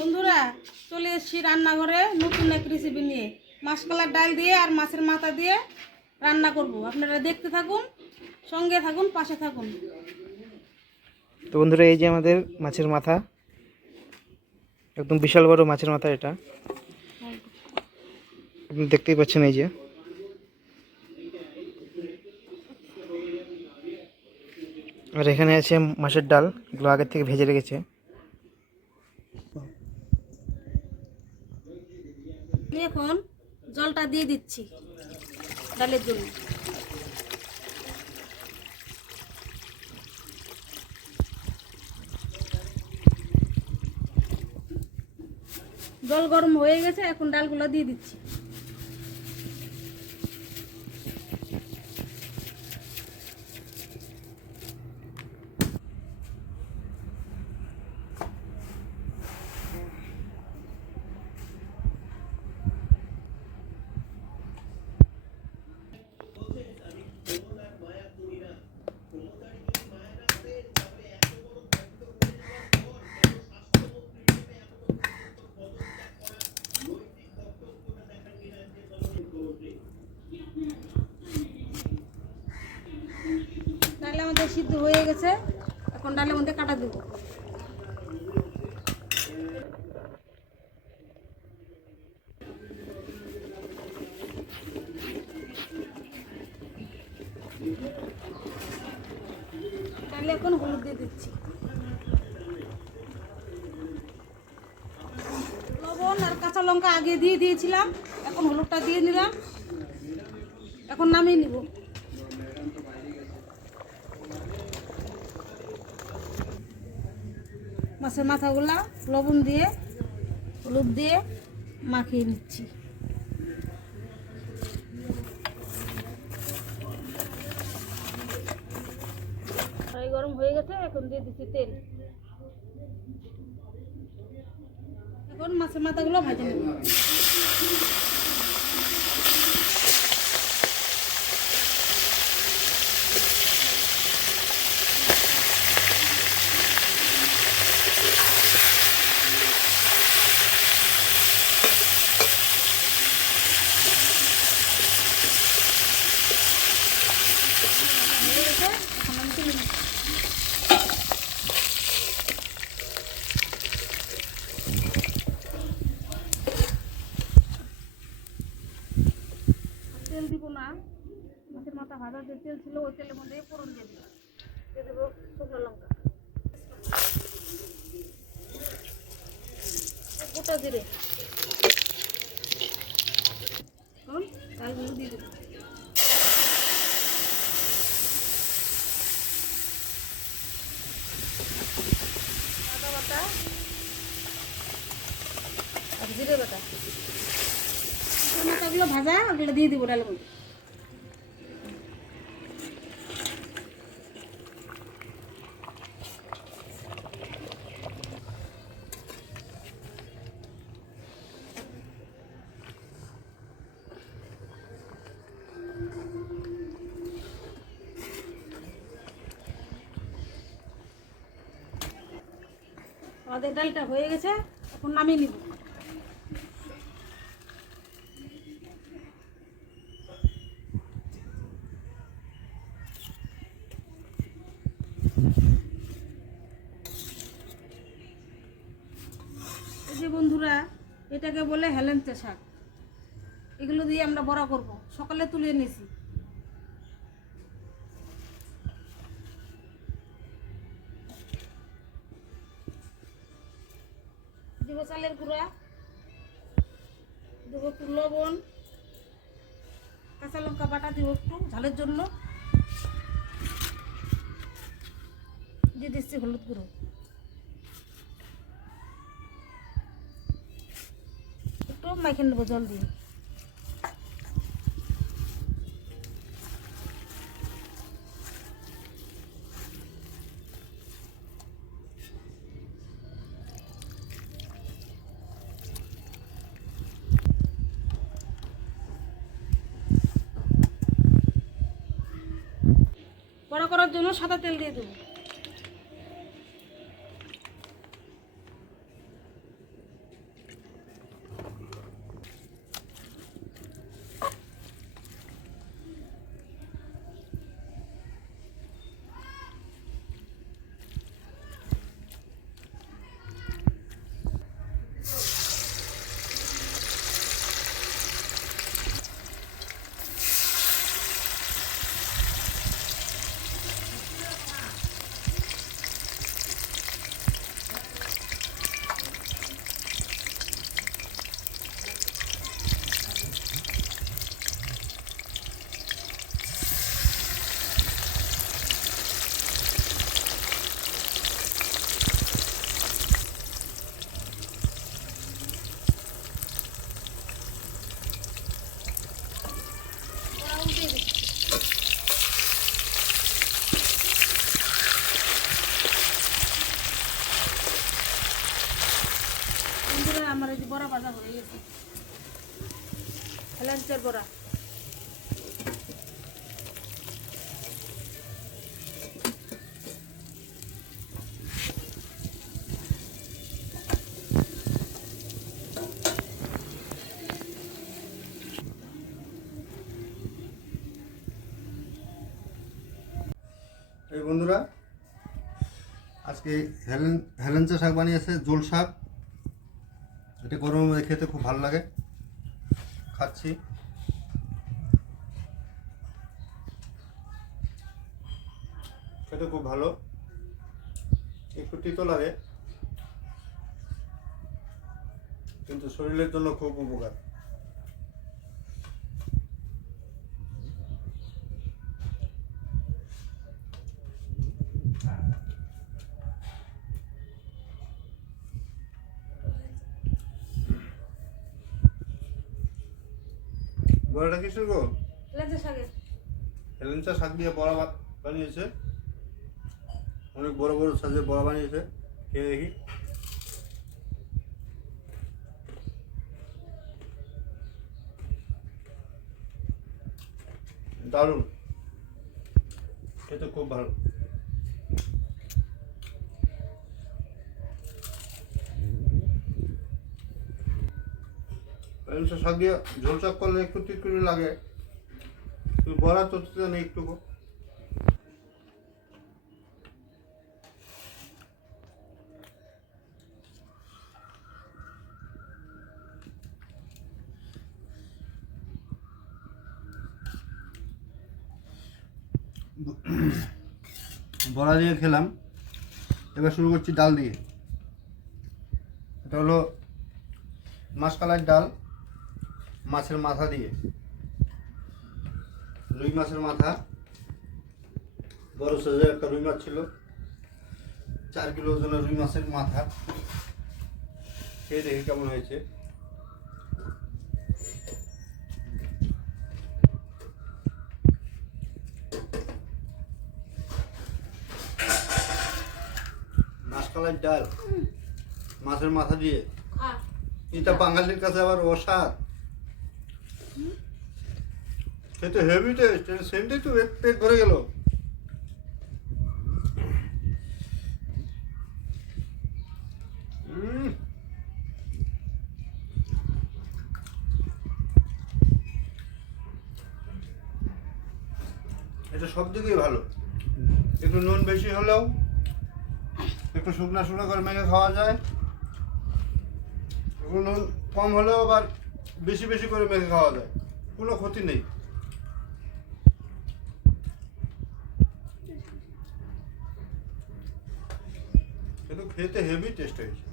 বন্ধুরা চলে এসেছি রান্নাঘরে নতুন এক রেসিপি নিয়ে। মাসকলার ডাল দিয়ে আর মাছের মাথা দিয়ে রান্না করব। আপনারা দেখতে থাকুন, সঙ্গে থাকুন, পাশে থাকুন। তো বন্ধুরা, এই যে আমাদের মাছের মাথা, একদম বিশাল বড় মাছের মাথা। এটা আপনি দেখতেই পাচ্ছেন। এই যে আর এখানে আছে মাছের ডাল, এগুলো আগের থেকে ভেজে রেখেছে। এখন জলটা দিয়ে দিচ্ছি ডালের জন্য। জল গরম হয়ে গেছে, এখন ডালগুলো দিয়ে দিচ্ছি। ডাল আমাদের সিদ্ধ হয়ে গেছে, এখন ডালের মধ্যে কাটা দেব। ডালে এখন হলুদ দিয়ে দিচ্ছি, লবণ আর কাঁচা লঙ্কা আগে দিয়ে দিয়েছিলাম, এখন হলুদটা দিয়ে নিলাম। এখন নামিয়ে নিব। মাছের মাথাগুলা লবণ দিয়ে হলুদ দিয়ে মাখিয়ে নিচ্ছি। কড়াই গরম হয়ে গেছে, এখন দিয়ে দিচ্ছি তেল। এখন মাছের মাথাগুলো ভাজে নেব। তেল দিব না, মাছের মাথা ভাজা যে তেল ছিল ওই তেলের মধ্যে ফোড়ন দিয়ে দিব। দিয়ে দেবো শুকনো লঙ্কা, গোটা জিরে, ডালগুলো দিয়ে দেবো। আদা বাটা আর জিরে বাটা, টমেটোগুলো ভাজা ওগুলো দিয়ে দিব ডালের মধ্যে। আমাদের ডালটা হয়ে গেছে, এখন নামিয়ে নিব। এই যে বন্ধুরা, এটাকে বলে হেলেঞ্চা শাক। এগুলো দিয়ে আমরা বড়া করব। সকালে তুলে নিয়েছি। দিব চালের গুঁড়া, দেবো একটু লবণ, কাঁচা লঙ্কা বাটা দিব একটু ঝালের জন্য, দিয়ে দিচ্ছি হলুদ গুঁড়ো, একটু মাখিয়ে নেবো জল দিয়ে। বড়া করার জন্য সাদা তেল দিয়ে দেবো। বন্ধুরা আমার এই যে বড়া ভাজা হয়ে গেছে, হেলেঞ্চার বড়া। এই বন্ধুরা আজকে হেলেঞ্চা শাক বানিয়েছে, জোল শাক। এটা গরমের মধ্যে খেতে খুব ভালো লাগে, খাচ্ছি। খেতে খুব ভালো, একটু তিতো লাগে কিন্তু শরীরের জন্য খুব উপকার। বড়াটা কিসের গো? হেলেঞ্চা শাকের। হেলেঞ্চা শাক দিয়ে বড়া বানিয়েছে, অনেক বড় বড় সাইজের বড়া বানিয়েছে। খেয়ে দেখি। দারুণ, খেতে খুব ভালো। হেলেঞ্চা শাক দিয়ে ঝোল শাক করলে একটু তিতকুড়ি লাগে, কিন্তু বড়া তো নেই একটুকু। বড়া দিয়ে খেলাম, এবার শুরু করছি ডাল দিয়ে। এটা হলো মাসকালাই ডাল, মাছের মাথা দিয়ে। রুই মাছের মাথা, বড় সাইজের একটা রুই মাছ ছিল, 4 কিলো ওজনের রুই মাছের মাথা। খেয়ে দেখি কেমন হয়েছে। মাসকালাই ডাল মাছের মাথা দিয়ে, এটা বাঙালির কাছে আবার অসাদ। খেতে হেভি টেস্ট, সেন্টেই তো পেট ভরে গেল। এটা সব দিকেই ভালো, একটু নুন বেশি হলেও একটু শুকনা শুকনো করে মেখে খাওয়া যায়, একটু নুন কম হলেও আবার বেশি বেশি করে মেখে খাওয়া যায়, কোনো ক্ষতি নেই। কিন্তু খেতে হেভি টেস্ট হয়েছে।